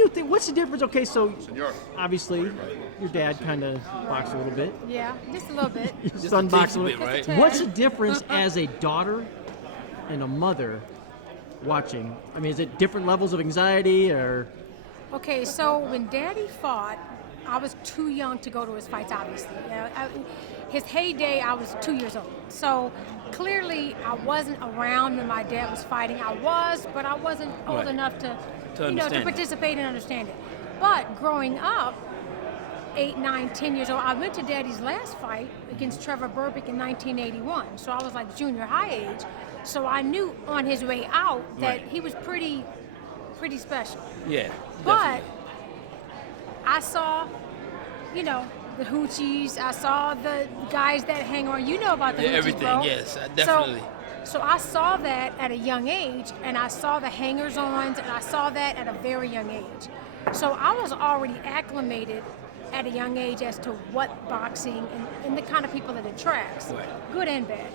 you think? What's the difference? Okay, so obviously your dad kind of boxed a little bit. Yeah, just a little bit. Your son boxed a little bit, bit. right? What's the difference as a daughter and a mother watching? I mean, is it different levels of anxiety or? Okay, so when Daddy fought, I was too young to go to his fights, obviously. His heyday, I was 2 years old. So clearly, I wasn't around when my dad was fighting. I was, but I wasn't old enough to participate and understand it. But growing up, 8, 9, 10 years old, I went to Daddy's last fight against Trevor Burbick in 1981. So I was like junior high age. So I knew on his way out that he was pretty special. Yeah. But definitely. I saw, the hoochies. I saw the guys that hang on. You know about the hoochies, everything. bro. Yes, definitely. So I saw that at a young age, and I saw the hangers-ons, and I saw that at a very young age. So I was already acclimated at a young age as to what boxing and the kind of people that it attracts, good and bad.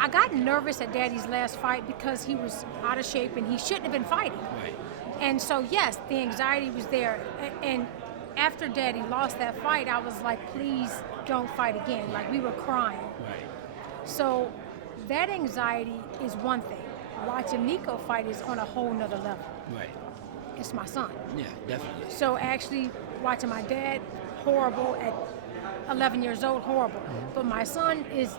I got nervous at Daddy's last fight because he was out of shape and he shouldn't have been fighting. Right. And so, yes, the anxiety was there. And after Daddy lost that fight, I was like, please don't fight again. Like, we were crying. Right. So that anxiety is one thing. Watching Nico fight is on a whole nother level. Right. It's my son. Yeah, definitely. So actually watching my dad, horrible at 11 years old, horrible. But my son is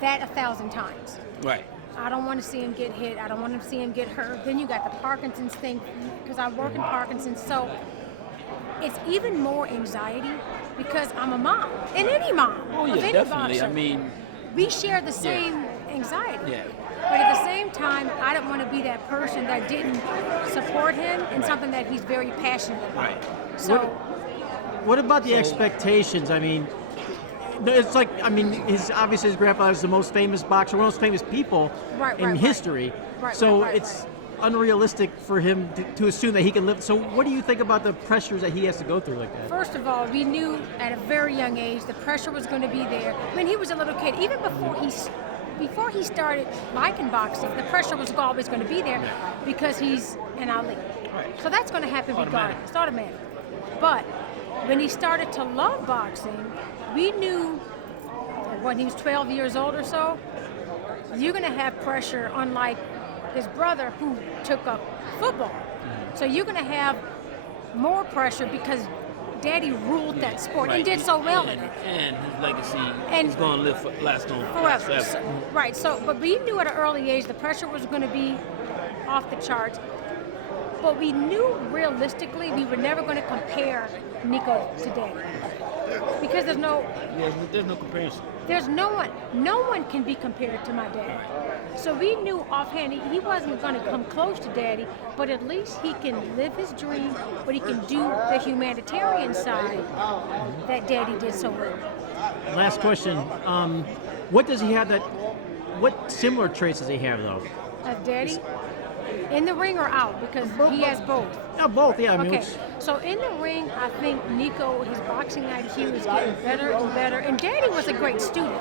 that 1,000 times. Right. I don't want to see him get hit. I don't want to see him get hurt. Then you got the Parkinson's thing, because I work in Parkinson's. So it's even more anxiety because I'm a mom, and any mom Oh of yeah, any definitely. boxer. I mean, We share the same anxiety. Yeah. But at the same time, I don't want to be that person that didn't support him in something that he's very passionate about. Right. So What about the expectations? I mean, it's like, obviously his grandfather is the most famous boxer, one of the most famous people in history. So it's unrealistic for him to assume that he can live. So what do you think about the pressures that he has to go through like that? first of all, we knew at a very young age the pressure was going to be there. When he was a little kid, even before he started liking boxing, the pressure was always going to be there because he's an Ali. So that's going to happen regardless. It's automatic. But when he started to love boxing, we knew when he was 12 years old or so, you're going to have pressure, unlike his brother who took up football. So you're going to have more pressure because Daddy ruled that sport and did so well in it. And his legacy And is going to last on forever. forever. But we knew at an early age the pressure was going to be off the charts. But we knew realistically we were never going to compare Nico to Daddy. Because there's no comparison. There's no one can be compared to my dad. So we knew offhand he wasn't going to come close to Daddy, but at least he can live his dream, but he can do the humanitarian side that Daddy did so well. Last question. What does he have what similar traits does he have though? Of Daddy? In the ring or out? Because he has both. Yeah, both, yeah. Okay, so in the ring, I think Nico, his boxing IQ is getting better and better. And Daddy was a great student.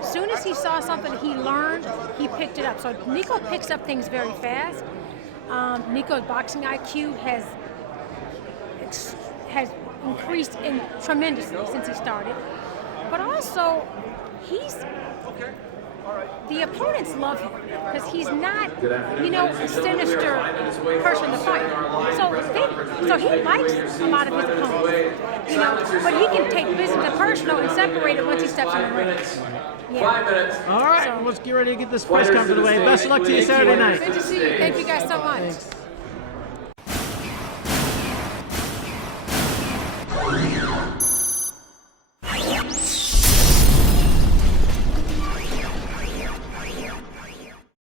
As soon as he saw something he learned, he picked it up. So Nico picks up things very fast. Nico's boxing IQ has increased tremendously since he started. But also, the opponents love him because he's not, a sinister person to fight. So he likes a lot of his opponents, but he can take business and personal and separate it once he steps in the ring. Yeah. All right, let's get ready to get this press conference away. Best of luck to you Saturday night. Good to see you. Thank you guys so much. Thanks.